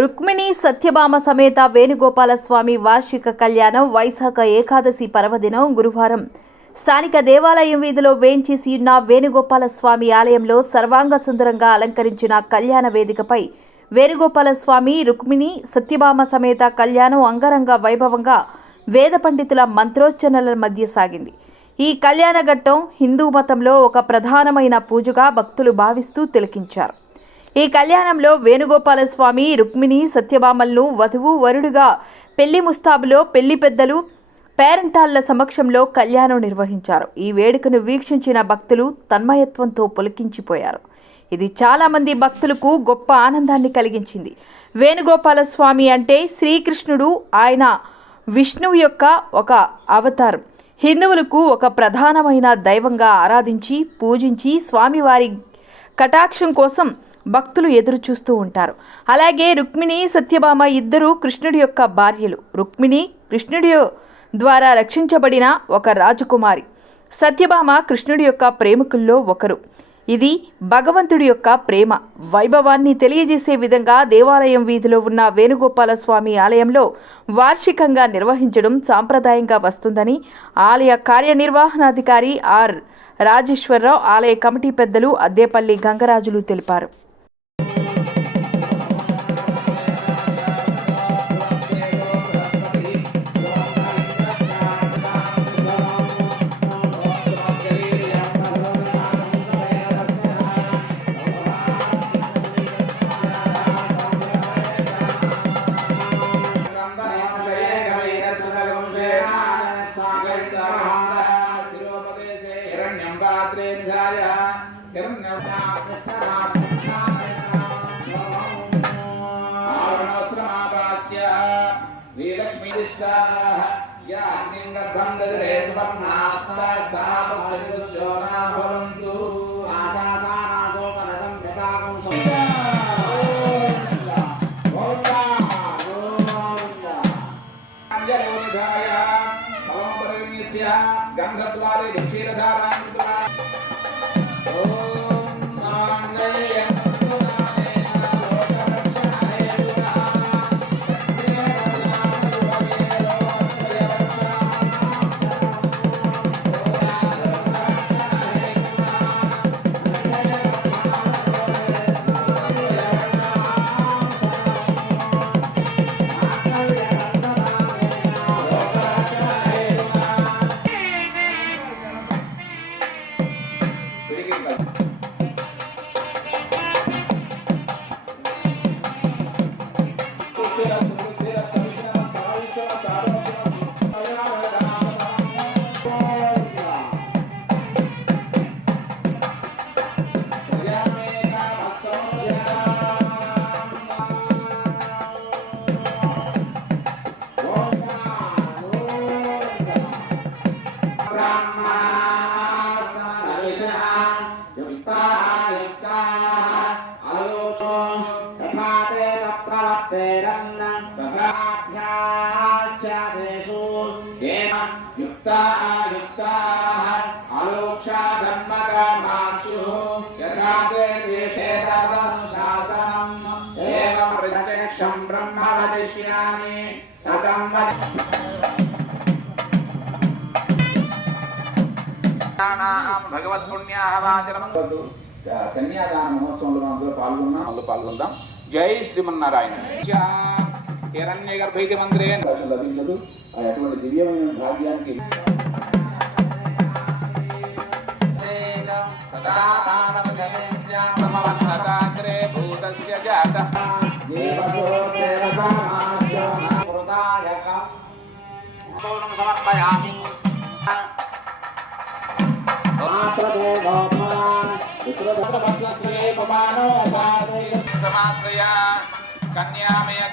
రుక్మిణి సత్యభామ సమేత వేణుగోపాల స్వామి వార్షిక కళ్యాణం వైశాఖ ఏకాదశి పర్వదినం గురువారం స్థానిక దేవాలయం వీధిలో వేంచేసి ఉన్న వేణుగోపాల స్వామి ఆలయంలో సర్వాంగ సుందరంగా అలంకరించిన కళ్యాణ వేదికపై వేణుగోపాల స్వామి రుక్మిణి సత్యభామ సమేత కళ్యాణం అంగరంగ వైభవంగా వేద పండితుల మంత్రోచ్చరణల మధ్య సాగింది. ఈ కళ్యాణ ఘట్టం హిందూ మతంలో ఒక ప్రధానమైన పూజగా భక్తులు భావిస్తూ తిలకించారు. ఈ కళ్యాణంలో వేణుగోపాల స్వామి రుక్మిణి సత్యభామలను వధువు వరుడుగా పెళ్లి ముస్తాబులో పెళ్లి పెద్దలు పేరెంటాళ్ల సమక్షంలో కళ్యాణం నిర్వహించారు. ఈ వేడుకను వీక్షించిన భక్తులు తన్మయత్వంతో పులకించిపోయారు. ఇది చాలామంది భక్తులకు గొప్ప ఆనందాన్ని కలిగించింది. వేణుగోపాల స్వామి అంటే శ్రీకృష్ణుడు, ఆయన విష్ణువు యొక్క ఒక అవతారం. హిందువులకు ఒక ప్రధానమైన దైవంగా ఆరాధించి పూజించి స్వామివారి కటాక్షం కోసం భక్తులు ఎదురు చూస్తూ ఉంటారు. అలాగే రుక్మిణి సత్యభామ ఇద్దరు కృష్ణుడి యొక్క భార్యలు. రుక్మిణి కృష్ణుడి ద్వారా రక్షించబడిన ఒక రాజకుమారి. సత్యభామ కృష్ణుడి యొక్క ప్రేమికుల్లో ఒకరు. ఇది భగవంతుడి యొక్క ప్రేమ వైభవాన్ని తెలియజేసే విధంగా దేవాలయం వీధిలో ఉన్న వేణుగోపాల స్వామి ఆలయంలో వార్షికంగా నిర్వహించడం సాంప్రదాయంగా వస్తుందని ఆలయ కార్యనిర్వహణాధికారి ఆర్ రాజేశ్వరరావు, ఆలయ కమిటీ పెద్దలు అద్దేపల్లి గంగరాజులు తెలిపారు. కన్యాదాన మహోత్సవంలో అందులో పాల్గొందాం. జై శ్రీమన్నారాయణ. హిరణ్య గర్భైక మందిరే లభించదు. అటువంటి దివ్యమైన భాగ్యానికి కన్యామయ